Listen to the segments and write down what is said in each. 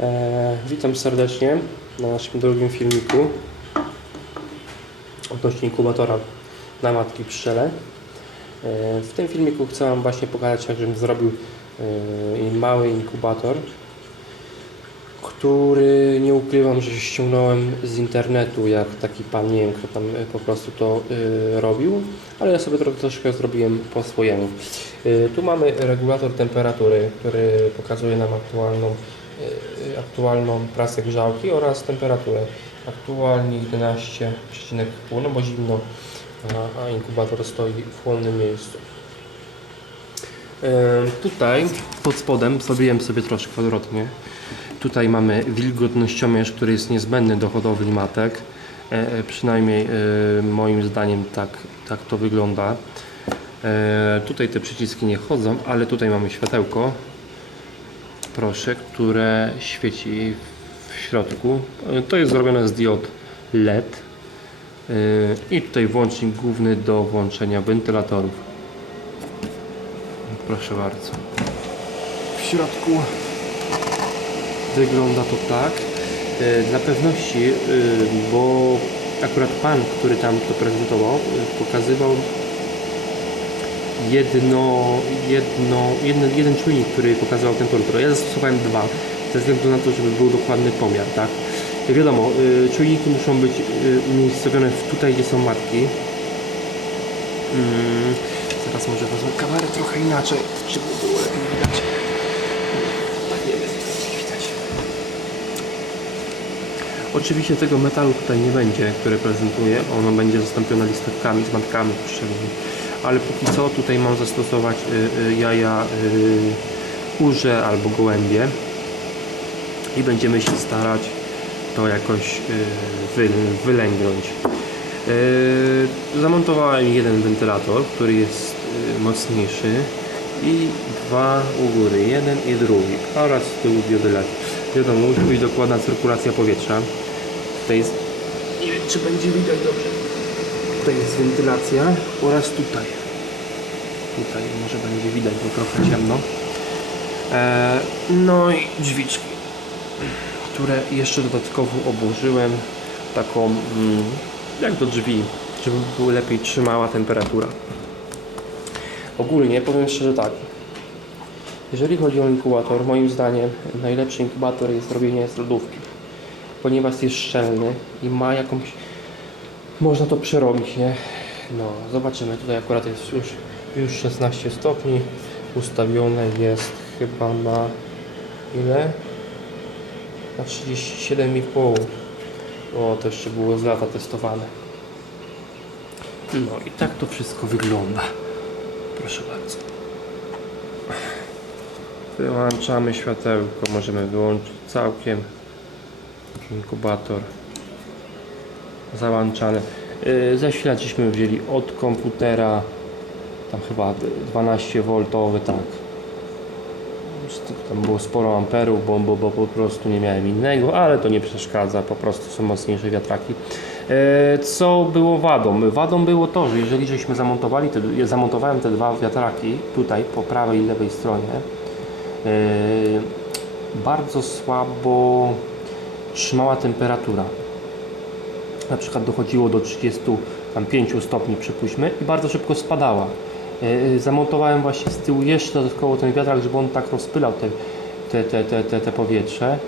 E, witam serdecznie na naszym drugim filmiku odnośnie inkubatora na matki pszczele. E, w tym filmiku chcę Wam właśnie pokazać, jak żebym zrobił e, mały inkubator, który nie ukrywam, że ściągnąłem z internetu, jak taki pan, nie wiem kto tam e, po prostu to e, robił, ale ja sobie troszkę zrobiłem po swojemu. E, tu mamy regulator temperatury, który pokazuje nam aktualną, aktualną prasę grzałki oraz temperaturę. Aktualnie 11,5, no bo zimno, a, inkubator stoi w chłodnym miejscu. Tutaj pod spodem zrobiłem sobie troszkę odwrotnie. Tutaj mamy wilgotnościomierz, który jest niezbędny do hodowli matek. E, e, przynajmniej e, moim zdaniem tak, tak to wygląda. Tutaj te przyciski nie chodzą, ale tutaj mamy światełko. Proszę, które świeci w środku. To jest zrobione z diod LED. E, I tutaj włącznik główny do włączenia wentylatorów. Proszę bardzo. W środku wygląda to tak. E, Dla pewności, e, bo akurat pan, który tam to prezentował, pokazywał jedno, jedno, jeden, jeden czujnik, który pokazywał temperaturę. Ja zastosowałem dwa, ze względu na to, żeby był dokładny pomiar, tak? Wiadomo, y, czujniki muszą być y, umiejscowione tutaj, gdzie są matki. Mm, Zaraz może wezmę kamerę trochę inaczej, żeby było lepiej widać. Tak. Oczywiście tego metalu tutaj nie będzie, który prezentuję. Ono będzie zastąpione listewkami z matkami pszczelnymi. Ale póki co tutaj mam zastosować y, y, jaja y, kurze albo gołębie. I będziemy się starać to jakoś y, wy, wylęgnąć. Y, Zamontowałem jeden wentylator, który jest y, mocniejszy i dwa u góry, jeden i drugi oraz z tyłu diody LED. Wiadomo, musi być dokładna cyrkulacja powietrza. Tutaj jest, nie wiem czy będzie widać dobrze, tutaj jest wentylacja oraz tutaj. Tutaj może będzie widać, bo trochę ciemno. E, no i drzwiczki które jeszcze dodatkowo obłożyłem taką mm, jak do drzwi, żeby lepiej trzymała temperatura. Ogólnie powiem szczerze tak. Jeżeli chodzi o inkubator, moim zdaniem najlepszy inkubator jest zrobienie z lodówki, ponieważ jest szczelny i ma jakąś można to przerobić, nie? No, zobaczymy. Tutaj akurat jest już, już 16 stopni. Ustawione jest chyba na ile? na 37,5 o to jeszcze było z lata testowane no i tak to wszystko wygląda proszę bardzo wyłączamy światełko możemy wyłączyć całkiem inkubator załączany yy, zasilacz wzięli od komputera tam chyba 12V tak tam było sporo amperów, bo, bo, bo po prostu nie miałem innego, ale to nie przeszkadza, po prostu są mocniejsze wiatraki. E, Co było wadą? Wadą było to, że jeżeli żeśmy zamontowali, te, ja zamontowałem te dwa wiatraki tutaj po prawej i lewej stronie, e, bardzo słabo trzymała temperatura. Na przykład dochodziło do 35 stopni przypuśćmy i bardzo szybko spadała. E, Zamontowałem właśnie z tyłu jeszcze dodatkowo ten wiatrak, żeby on tak rozpylał te, te, te, te, te, powietrze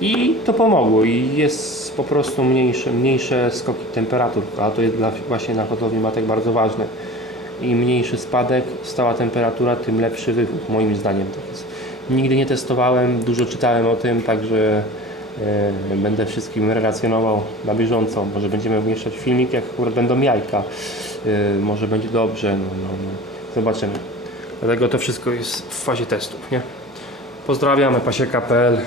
i to pomogło i jest po prostu mniejsze, mniejsze skoki temperatur, a to jest dla, właśnie na hodowli matek bardzo ważne. Im mniejszy spadek, stała temperatura, tym lepszy wywód, moim zdaniem. Tak jest. Nigdy nie testowałem, dużo czytałem o tym, także e, będę wszystkim relacjonował na bieżąco. Może będziemy umieszczać filmik, jak akurat będą jajka. E, może będzie dobrze, no, no, no. zobaczymy. Dlatego to wszystko jest w fazie testów, nie? Pozdrawiamy pasieka.pl